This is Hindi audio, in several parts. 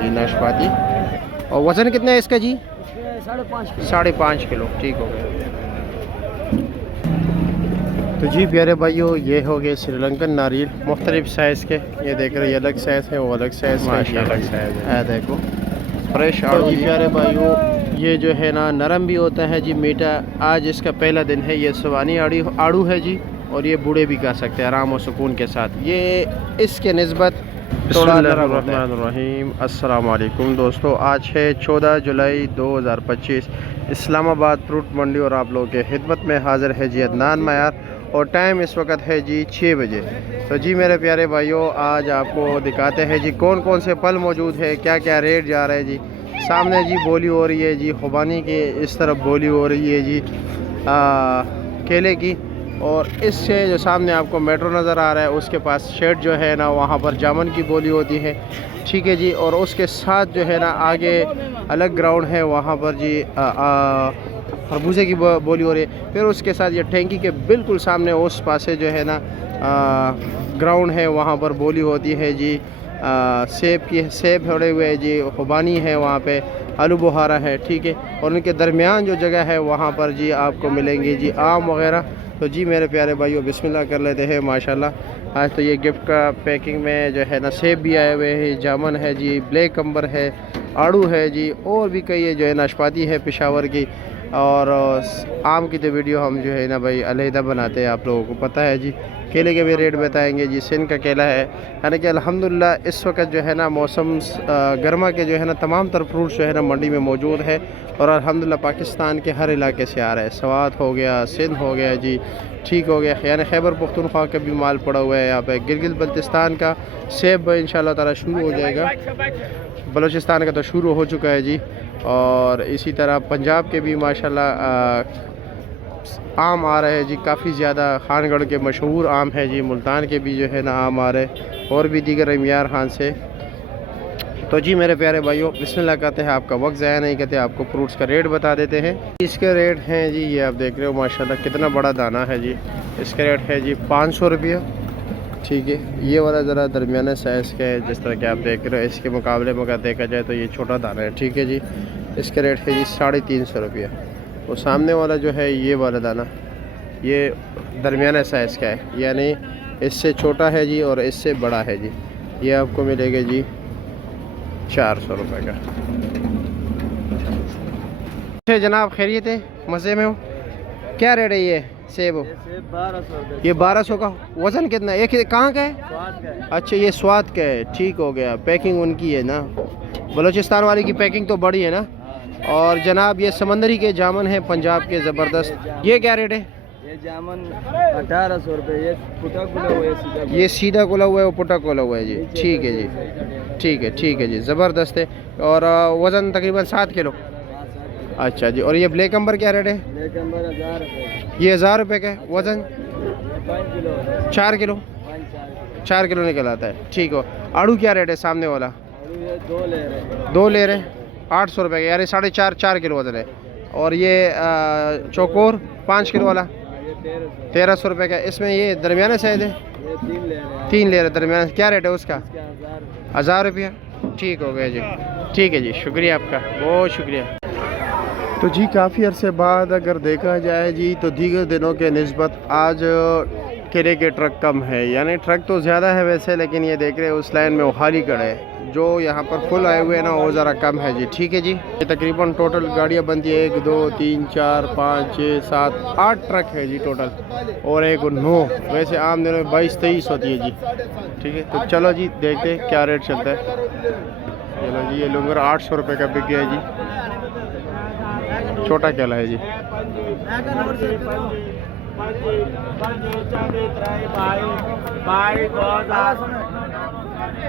जी नाशपाती। और वज़न कितना है इसका जी? 5.5 किलो। ठीक हो गया। तो जी प्यारे भाइयों, ये हो गए श्रीलंकन नारियल मुख्तलिफ साइज़ के। ये देख रहे, ये अलग साइज़ है, वो अलग साइज़ है, ये अलग साइज़ है। देखो फ्रेश आड़ू जी प्यारे भाइयों। ये जो है ना नरम भी होता है जी, मीठा। आज इसका पहला दिन है। ये सवानी आड़ू है जी, और ये बूढ़े भी खा सकते हैं आराम और सुकून के साथ। ये इसके निस्बत थोड़ा नरम होता है। अस्सलाम वालेकुम दोस्तों, आज है 14 जुलाई 2025। इस्लामाबाद फ्रूट मंडी और आप लोगों के खिदमत में हाज़िर है जी अदनान मयार। और टाइम इस वक्त है जी 6 बजे। तो जी मेरे प्यारे भाइयों, आज आपको दिखाते हैं जी कौन कौन से फल मौजूद है, क्या क्या रेट जा रहा है जी। सामने जी बोली हो रही है जी खुबानी की, इस तरफ बोली हो रही है जी केले की। और इससे जो सामने आपको मेट्रो नज़र आ रहा है, उसके पास शेड जो है ना, वहाँ पर जामुन की बोली होती है। ठीक है जी। और उसके साथ जो है ना आगे अलग ग्राउंड है, वहाँ पर जी खरबूजे की बोली हो रही है। फिर उसके साथ ये टैंकी के बिल्कुल सामने उस पासे जो है ना ग्राउंड है, वहाँ पर बोली होती है जी सेब खड़े हुए जी, खुबानी है वहाँ पे, आलू बुहारा है। ठीक है। और उनके दरमियान जो जगह है वहाँ पर जी आपको मिलेंगी जी आम वगैरह। तो जी मेरे प्यारे भाइयों, बिस्मिल्लाह कर लेते हैं माशाल्लाह। आज तो ये गिफ्ट का पैकिंग में जो है ना सेब भी आए हुए हैं, जामुन है जी, ब्लैक अंबर है, आड़ू है जी, और भी कई जो है नाशपाती है पेशावर की। और आम की तो वीडियो हम जो है ना भाई अलहदा बनाते हैं, आप लोगों को पता है जी। केले के भी रेट बताएंगे जी। सिंध का केला है, यानी कि अल्हम्दुलिल्लाह इस वक्त जो है ना मौसम गर्मा के जो है ना तमाम तर फ्रूट जो है ना मंडी में मौजूद है। और अल्हम्दुलिल्लाह पाकिस्तान के हर इलाके से आ रहा है। स्वात हो गया, सिंध हो गया जी, ठीक हो गया, यानी खैबर पख्तूनख्वा का भी माल पड़ा हुआ है यहाँ पे। गिलगित बल्तिस्तान का सेब इंशाल्लाह ताला शुरू हो जाएगा, बलूचिस्तान का तो शुरू हो चुका है जी। और इसी तरह पंजाब के भी माशाल्लाह आम आ रहे हैं जी काफ़ी ज़्यादा। खानगढ़ के मशहूर आम है जी, मुल्तान के भी जो है ना आम आ रहे, और भी दीगर इमियार खान से। तो जी मेरे प्यारे भाइयों, बिस्मिल्लाह कहते हैं, आपका वक्त ज़ाया नहीं करते, आपको फ्रूट्स का रेट बता देते हैं। इसके रेट हैं जी, ये आप देख रहे हो माशाल्लाह कितना बड़ा दाना है जी। इसका रेट है जी 500 रुपया। ठीक है। ये वाला ज़रा दरमियाना साइज़ का है, जिस तरह के आप देख रहे हो। इसके मुकाबले में अगर देखा जाए तो ये छोटा दाना है। ठीक है जी। इसका रेट है जी 350 रुपया। और सामने वाला जो है ये वाला दाना, ये दरमियाना साइज़ का है, यानी इससे छोटा है जी और इससे बड़ा है जी। ये आपको मिलेगा जी 400 रुपये का। अच्छा जनाब, खैरियत है, मज़े में हो? क्या रेट है ये सेब? 1200। ये 1200 का। वज़न कितना है? ये कहाँ का है? स्वाद का है। अच्छा, ये स्वाद का है। ठीक हो गया। पैकिंग उनकी है ना, बलूचिस्तान वाली की पैकिंग तो बड़ी है ना। और जनाब ये समंदरी के जामुन है पंजाब के ज़बरदस्त। ये क्या रेट है? ये जामुन 1800 रुपये। ये पुटा खुला हुआ है, ये सीधा खुला हुआ है, वो पुटा खुला हुआ है जी। ठीक है जी, ठीक है, ठीक है जी, ज़बरदस्त है। और वज़न तकरीबन 7 किलो। अच्छा जी। और ये ब्लैक अंबर क्या रेट है? ब्लैक अंबर 1000 रुपये। ये 1000 रुपये का है। वज़न 5 किलो। 4 किलो। 4 किलो निकल आता है। ठीक हो। आड़ू क्या रेट है सामने वाला? ये 2 ले रहे हैं। 2 ले रहे हैं, 800 रुपये का, यानी 4.5 किलो वज़न है। और ये चौकोर 5 किलो वाला ये 1300 रुपये का। इसमें ये दरमियाना साइज़ है, ये 3 ले रहे हैं। 3 ले रहे दरमियाना। क्या रेट है उसका? इसका 1000। 1000 रुपया। ठीक हो गया जी। ठीक है जी, शुक्रिया आपका, बहुत शुक्रिया। तो जी काफ़ी अरसे बाद अगर देखा जाए जी, तो दीगर दिनों के निस्बत आज केले के ट्रक कम है। यानी ट्रक तो ज़्यादा है वैसे, लेकिन ये देख रहे हैं उस लाइन में वो खाली खड़े हैं। जो यहाँ पर फुल आए हुए हैं ना, वो ज़रा कम है जी। ठीक है जी। ये तकरीबन टोटल गाड़ियाँ बनती है 1 2 3 4 5 6 7 8 ट्रक है जी टोटल, और 1 और 9। वैसे आम दिनों में 22 23 होती है जी। ठीक है। तो चलो जी देखते हैं क्या रेट चलता है। चलो जी, ये लुंगर 800 रुपये का बिक गया जी। छोटा केला है जी।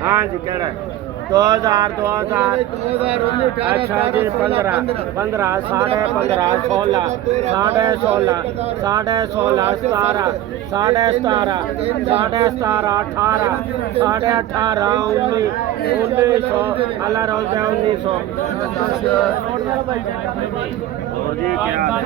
हाँ जी, कह रहा है 2000 अच्छा जी 15 15 15.5 16 16.5 16.5 17 17.5 17.5 18 18.5 19 1900 अल्लाह रोज़ 1900 और जी क्या हाल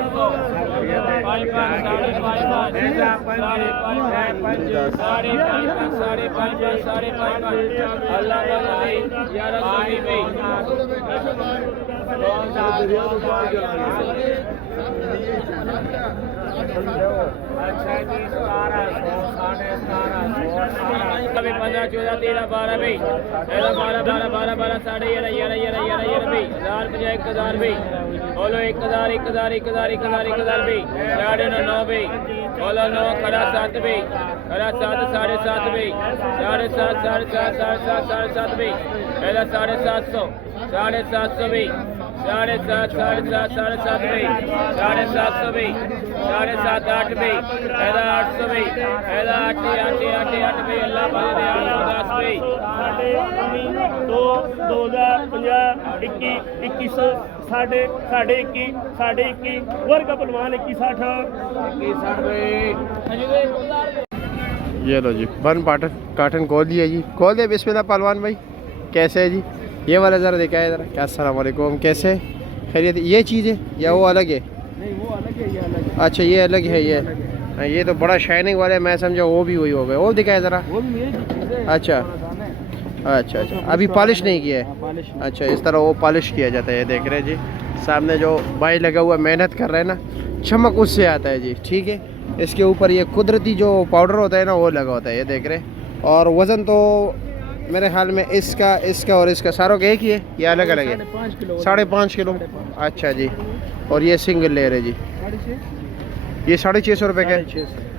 कभी 15 14 13 12 भी 12 12 12 12 साढ़े 11 भी 1000 भी बोलो 1000 भी साढ़े 9 भी बोलो 9 खरा 7 भी खरा 7 साढ़े 7 भी साढ़े 7 साढ़े 7 भी पहला 750 साढ़े 700 भी साढ़े 7 साढ़े 7 भी साढ़े 700 भी साढ़े 7 8 भी पहला 800 भी पहला 8 भी अल्लाह पाक 810 भी 2050 21 साढ़े 21 वर्ग पलवान 2160 ये लो जी वन कार्टन खोल दिया जी, खोल दे बिस्मिल्लाह पहलवान भाई। कैसे है जी ये वाला ज़रा दिखाया ज़रा। क्या अस्सलाम वालेकुम, कैसे खैरियत? ये चीज़ है या वो अलग है? नहीं वो अलग है, ये अलग है। अच्छा ये अलग है ये। हाँ, ये तो बड़ा शाइनिंग वाला है, मैं समझा वो भी वही हो गया। वो दिखाया ज़रा। वो भी यही चीज़ है। अच्छा अच्छा अभी पॉलिश नहीं किया है। पॉलिश अच्छा इस तरह वो पॉलिश किया जाता है। ये देख रहे हैं जी सामने जो भाई लगा हुआ मेहनत कर रहे हैं ना, चमक उससे आता है जी। ठीक है, इसके ऊपर ये कुदरती जो पाउडर होता है ना वो लगा होता है। ये देख रहे हैं। और वज़न तो मेरे ख्याल में इसका और इसका सारों का एक ही है, ये अलग अलग है? 5.5 किलो। अच्छा जी। और ये सिंगल लेयर है जी, ये 650 रुपये का है।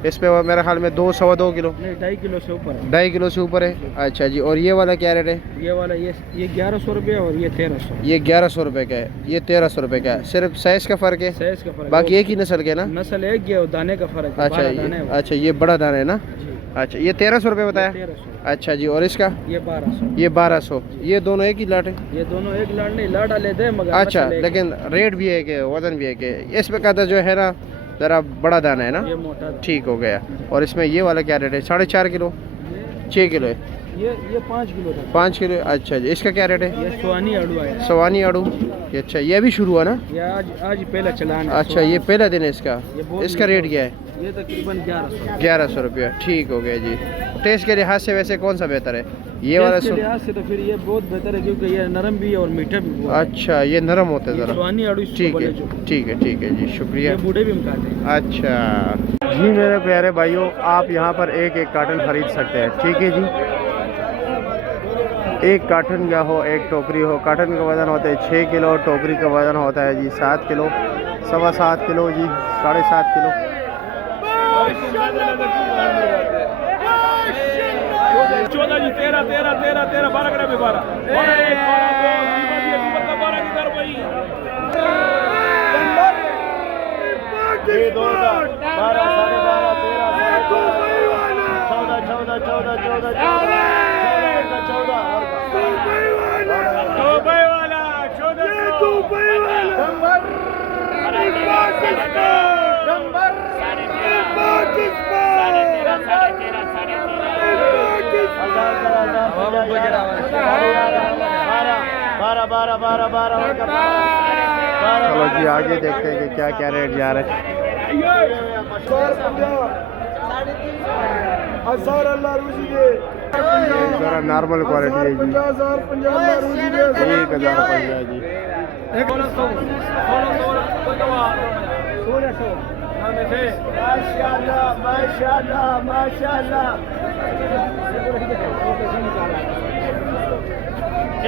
इस पे मेरे ख्याल में 2 सवा 2 किलो नहीं 2.5 किलो से ऊपर है। 2.5 किलो से ऊपर है। अच्छा जी। और ये वाला क्या रेट है? ये वाला ये 1100 रुपये और ये 1300। ये 1100 रुपये का है, ये 1300 रुपये का है। सिर्फ साइज़ का फ़र्क है, साइज का फर्क। बाकी एक ही नस्ल के ना? नस्ल एक ही है और दाने का फर्क है। अच्छा 12 दाने हैं वो। अच्छा ये बड़ा दाना है ना? अच्छा ये 1300 रुपये बताया। 1300। अच्छा जी। और इसका? ये 1200। ये 1200। ये दोनों एक ही लाट है? ये दोनों एक लाड़ नहीं, लाड़ लेते हैं मगर अच्छा नस्ल एक लेकिन रेट भी है कि वज़न भी है कि इसमें का जो है ना ज़रा बड़ा दाना है ना? ये मोटा। ठीक हो गया। और इसमें ये वाला क्या रेट है? 4.5 किलो 6 किलो है? ये 5 किलो था। 5 किलो। अच्छा जी। इसका क्या रेट है? ये सोनी अड़ुआ है। सवानी आड़ू। ये अच्छा ये भी शुरू हुआ ना? ये आज पहला चलान है। अच्छा ये पहला दिन है इसका। ये बहुत इसका रेट क्या है? ये तकरीबन 1100। 1100 रुपया। ठीक हो गया जी। टेस्ट के लिहाज से वैसे कौन सा बेहतर है? ये वाला टेस्ट के लिहाज से तो फिर ये बहुत बेहतर है क्योंकि ये नरम भी है और मीठा भी हुआ है। अच्छा ये नरम होता है ज़रा। सोनी अड़ू इसको ठीक बोले है जो। ठीक है जी, शुक्रिया। ये बूढ़े भी हम खाते हैं। अच्छा जी मेरे प्यारे भाइयों, आप यहाँ पर एक कार्टन खरीद सकते हैं। ठीक है जी, एक कार्टन या हो एक टोकरी हो। कार्टन का वज़न होता है 6 किलो, टोकरी का वज़न होता है जी 7 किलो, 7.25 किलो जी, 7.5 किलो। 14 जी 13 12 ग्राम 12 ये 2 12 12 13 14 चलो जी आगे देखते हैं कि क्या क्या रेट जा रहे हैं। जरा नॉर्मल क्वालिटी है जी, 1000 रुपया जी।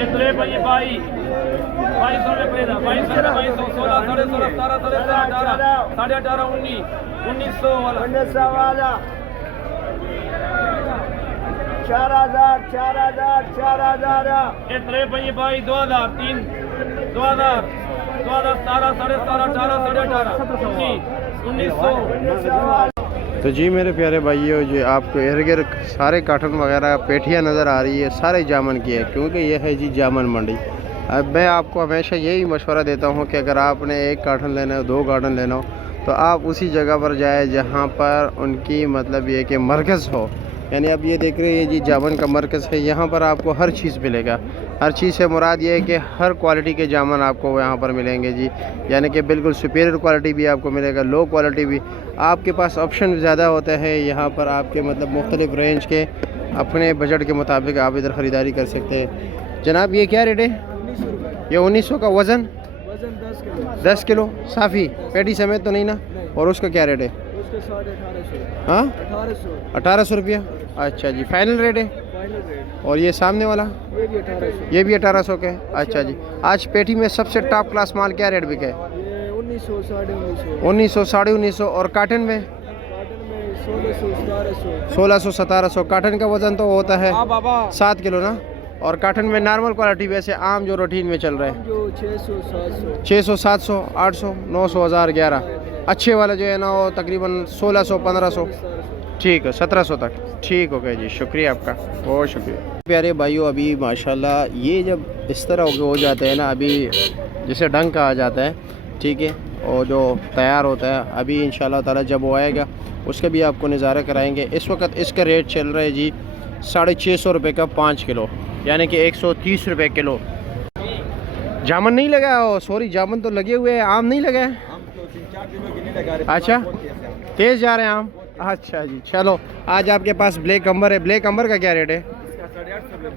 इतने भाई 2200 रुपये का 2200 16 16 17 18 18 1900 वाला 4000 इतने भाई 2000 3 2000 17 17 18 1900। तो जी मेरे प्यारे भाइयों, जो आपको इर्द गिर्द सारे कार्टन वगैरह पेटियां नज़र आ रही है, सारे जामन की है, क्योंकि ये है जी जामन मंडी। अब मैं आपको हमेशा यही मशवरा देता हूँ कि अगर आपने एक कार्टन लेना हो, 2 कार्टन लेना हो, तो आप उसी जगह पर जाए जहाँ पर उनकी मतलब ये कि मरकज़ हो, यानी अब ये देख रहे हैं जी जामन का मरकज़ है। यहाँ पर आपको हर चीज़ मिलेगा। हर चीज़ से मुराद ये है कि हर क्वालिटी के जामन आपको यहाँ पर मिलेंगे जी। यानी कि बिल्कुल सुपीरियर क्वालिटी भी आपको मिलेगा, लो क्वालिटी भी। आपके पास ऑप्शन ज़्यादा होता है यहाँ पर, आपके मतलब मुख्तलिफ़ रेंज के अपने बजट के मुताबिक आप इधर ख़रीदारी कर सकते हैं। जनाब ये क्या रेट है? 1900 ये 1900 का वज़न 10 किलो साफ़ी पेटी समेत तो नहीं ना? और उसका क्या रेट है? उसके 1850 हाँ 1800 1800 रुपया। अच्छा जी, फाइनल रेट है। फाइनल रेट और ये सामने वाला ये भी 1800 ये भी 1800 के। अच्छा जी, आज पेटी में सबसे टॉप क्लास माल क्या रेट बिके? ये 1900 1950 1900 1950। और काटन में कॉटन में 1600 1700 1600 1700। काटन का वज़न तो होता है बाबा 7 किलो ना? और काटन में नॉर्मल क्वालिटी वैसे आम जो रूटीन में चल रहे हैं जो 600 700 600 700 800 900 1000 11। अच्छे वाला जो है ना वो तकरीबन 1600 1500। ठीक है 1700 तक। ठीक हो गया जी, शुक्रिया आपका, बहुत शुक्रिया। प्यारे भाइयों, अभी माशाल्लाह ये जब इस तरह हो जाते हैं ना, अभी जिसे डंक कहा जाता है, ठीक है, और जो तैयार होता है अभी इंशाल्लाह ताला जब वो आएगा उसका भी आपको नज़ारा कराएंगे। इस वक्त इसका रेट चल रहा है जी 650 रुपये का 5 किलो, यानी कि 130 रुपये किलो। जामुन नहीं लगा हो? सॉरी, जामुन तो लगे हुए हैं, आम नहीं लगा है। अच्छा, तेज़ जा रहे हैं आम। अच्छा जी, चलो आज आपके पास ब्लैक अंबर है। ब्लैक अंबर का क्या रेट है?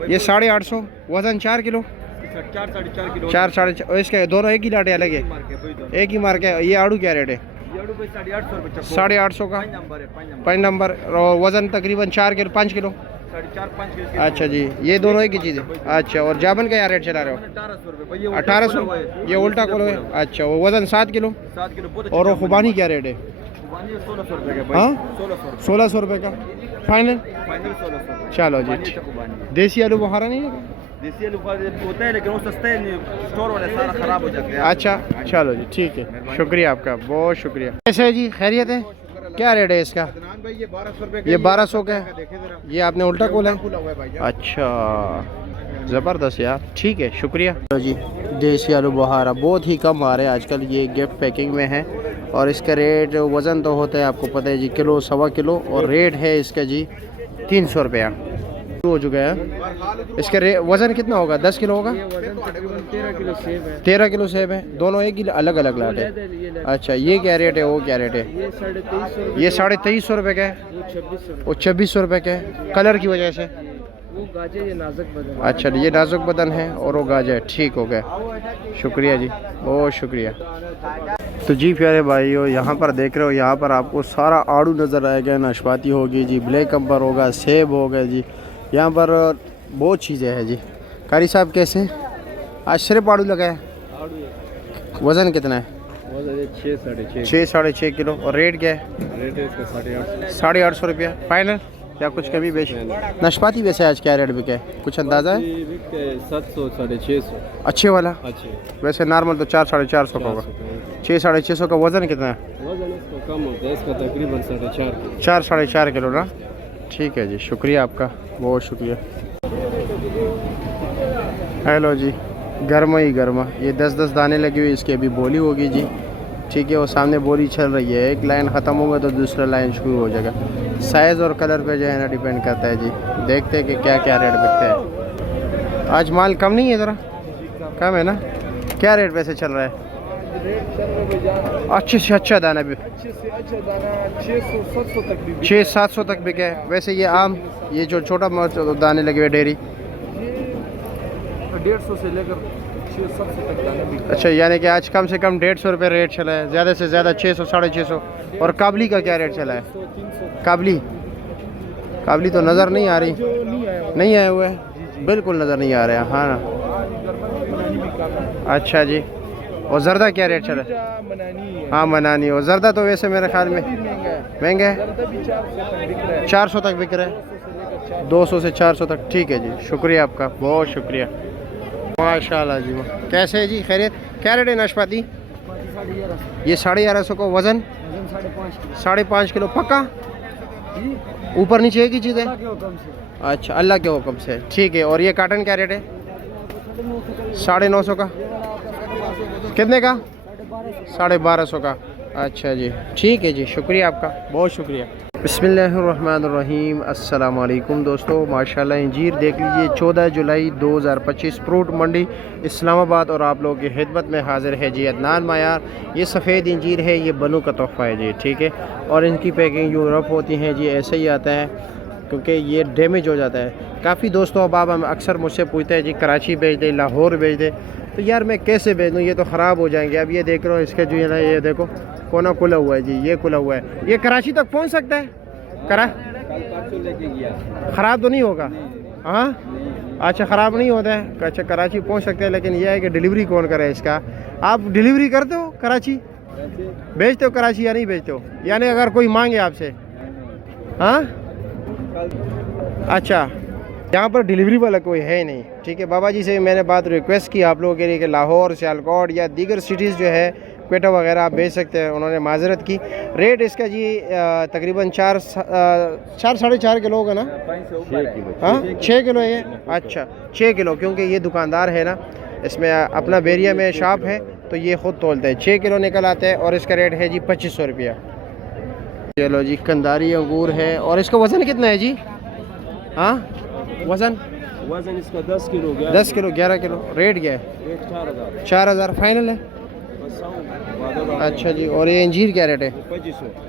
ये 850। वज़न 4 किलो 4 4.5। और इसके दोनों एक ही लाटे अलग है? एक ही मार्क है। ये आड़ू क्या रेट है? 850 का 5 नंबर। और वज़न तकरीबन 4 किलो 5 किलो। अच्छा जी, ये दोनों एक ही चीज़ है। अच्छा, और जामुन का क्या रेट चला रहे हो? 1800। ये उल्टा कोलो है। अच्छा, वो वज़न 7 किलो। और वो खुबानी क्या रेट है? 1600 1600 रुपये का फाइनल। चलो जी, देसी आलू बुखारा नहीं है? देसी आलू होता है लेकिन वो सस्ता है, स्टोर वाले सारा खराब हो जाते हैं। अच्छा, चलो जी, ठीक है, शुक्रिया आपका, बहुत शुक्रिया। कैसे है जी, खैरियत है? क्या रेट है इसका? ये 1200 का है। ये आपने उल्टा खोला है? अच्छा, ज़बरदस्त यार, ठीक है, शुक्रिया। चलो जी, देसी आलू बुखारा बहुत ही कम आ रहे हैं आजकल, ये गिफ्ट पैकिंग में है। और इसका रेट वज़न तो होता है आपको पता है जी, किलो सवा किलो। और रेट है इसका जी 300 रुपया हो चुका है। इसका वज़न कितना होगा? 10 किलो होगा? 13 किलो सेब है। 13 किलो सेब है। दोनों एक ही अलग अलग लाट है। अच्छा, ये क्या रेट है? वो क्या रेट है? ये 2350 ये 2350 रुपये का है। वो 2600 रुपये का है। कलर की वजह से वो गाजर, ये नाजुक बदन। अच्छा, ये नाजुक बदन है और वो गाजर। ठीक हो गया, शुक्रिया जी, बहुत शुक्रिया। तो जी प्यारे भाइयों, यहाँ पर देख रहे हो, यहाँ पर आपको सारा आड़ू नज़र आएगा। नाशपाती होगी जी, ब्लैक अंबर होगा, सेब होगा जी। यहाँ पर बहुत चीज़ें हैं जी। कारी साहब कैसे? आज सिर्फ आड़ू लगा है। वज़न कितना है? 6 साढ़े 6 किलो। और रेट क्या है? रेट है इसका 850 850 रुपया फाइनल, या कुछ कमी बेच? नाशपाती वैसे आज क्या रेट बिके, कुछ अंदाज़ा है? 700 650 अच्छे वाला? अच्छे। वैसे नॉर्मल तो 4 साढ़े 400 का होगा। 6 साढ़े 600 का। वज़न कितना है? वजन इसका कम होता है, इसका तकरीबन 4.5 4 साढ़े 4 किलो ना? ठीक है जी, शुक्रिया आपका, बहुत शुक्रिया। हेलो जी, गर्मा ही गर्मा, ये 10-10 दाने लगी हुई, इसकी अभी बोली होगी जी। ठीक है, वो सामने बोली चल रही है। एक लाइन ख़त्म होगा तो दूसरा लाइन शुरू हो जाएगा। साइज़ और कलर पे जो है ना डिपेंड करता है जी। देखते हैं कि क्या क्या रेट बिकते हैं। आज माल कम नहीं है, ज़रा कम है ना? क्या रेट वैसे चल रहा है? अच्छे से अच्छा दाना भी 600-700 तक बिके। वैसे ये आम, ये जो छोटा दाने लगे हुए डेयरी, 150 से लेकर 600-700 तक दाना बिकता है। अच्छा, यानी कि आज कम से कम 150 रुपये रेट चला है, ज़्यादा से ज़्यादा 600 साढ़े 600। और काबली का क्या रेट चला है? 300 काबली तो नज़र नहीं आ रही, नहीं आए हुए, बिल्कुल नज़र नहीं आ रहे हैं। हाँ ना, अच्छा जी। और जर्दा क्या रेट चला है? हाँ, मनानी। और जर्दा तो वैसे मेरे ख्याल में महंगा है, 400 तक बिक रहा है, 200 से 400 तक। ठीक है जी, शुक्रिया आपका, बहुत शुक्रिया, माशाल्लाह जी। कैसे है जी, खैरियत? क्या रेट है नाशपाती? ये 1150 का। वज़न 5.5 किलो पक्का? ऊपर नीचे एक ही चीज़ है? अच्छा, अल्लाह के हुक्म से। ठीक है। और ये काटन क्या रेट है? 950 का। कितने का? 1250 का। अच्छा जी, ठीक है जी, शुक्रिया आपका, बहुत शुक्रिया। बिस्मिल्लाहिर्रहमानिर्रहीम। अस्सलाम वालेकुम दोस्तों, माशाल्लाह इंजीर देख लीजिए 14 जुलाई 2025 फ्रूट मंडी इस्लामाबाद और आप लोगों की खिदमत में हाजिर है जी अदनान मायार। ये सफ़ेद इंजीर है, ये बनू का तोहफ़ा है जी, ठीक है। और इनकी पैकिंग जो रफ होती हैं जी ऐसे ही आता है क्योंकि ये डैमेज हो जाता है। काफ़ी दोस्तों अब हम अक्सर मुझसे पूछते हैं जी कराची भेज दे, लाहौर भेज दे, तो यार मैं कैसे भेज दूँ, ये तो ख़राब हो जाएंगे। अब ये देख रहे हो इसके जो है ना, ये देखो कोना खुला हुआ है जी, ये खुला हुआ है। ये कराची तक पहुंच सकता है? ख़राब तो नहीं होगा? हाँ अच्छा, ख़राब नहीं होता है। अच्छा कराची पहुंच सकते हैं, लेकिन यह है कि डिलीवरी कौन करे इसका? आप डिलीवरी करते हो कराची? भेजते हो कराची या नहीं भेजते हो? यानी अगर कोई मांगे आपसे? हाँ अच्छा, यहाँ पर डिलीवरी वाला कोई है नहीं, ठीक है। बाबा जी से मैंने बात रिक्वेस्ट की आप लोगों के लिए कि लाहौर, सियालकोट या दीगर सिटीज़ जो है, क्वेटा वगैरह आप भेज सकते हैं। उन्होंने माजरत की। रेट इसका जी तकरीबन 4 साढ़े 4 किलो होगा ना? हाँ 6 किलो है ये। अच्छा 6 किलो, क्योंकि ये दुकानदार है ना, इसमें अपना बेरिया में शॉप है तो ये ख़ुद तोलते हैं। 6 किलो निकल आते हैं और इसका रेट है जी 2500 रुपया। चलो जी, कंदारी अंगूर है। और इसका वज़न कितना है जी? हाँ वज़न इसका 10 किलो 10 किलो 11 किलो। रेट क्या है? 4000 फाइनल है। अच्छा जी, और ये अंजीर क्या रेट है?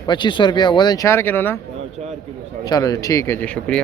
2500 रुपया। वज़न 4 किलो ना? 4 किलो। चलो जी ठीक है जी, शुक्रिया।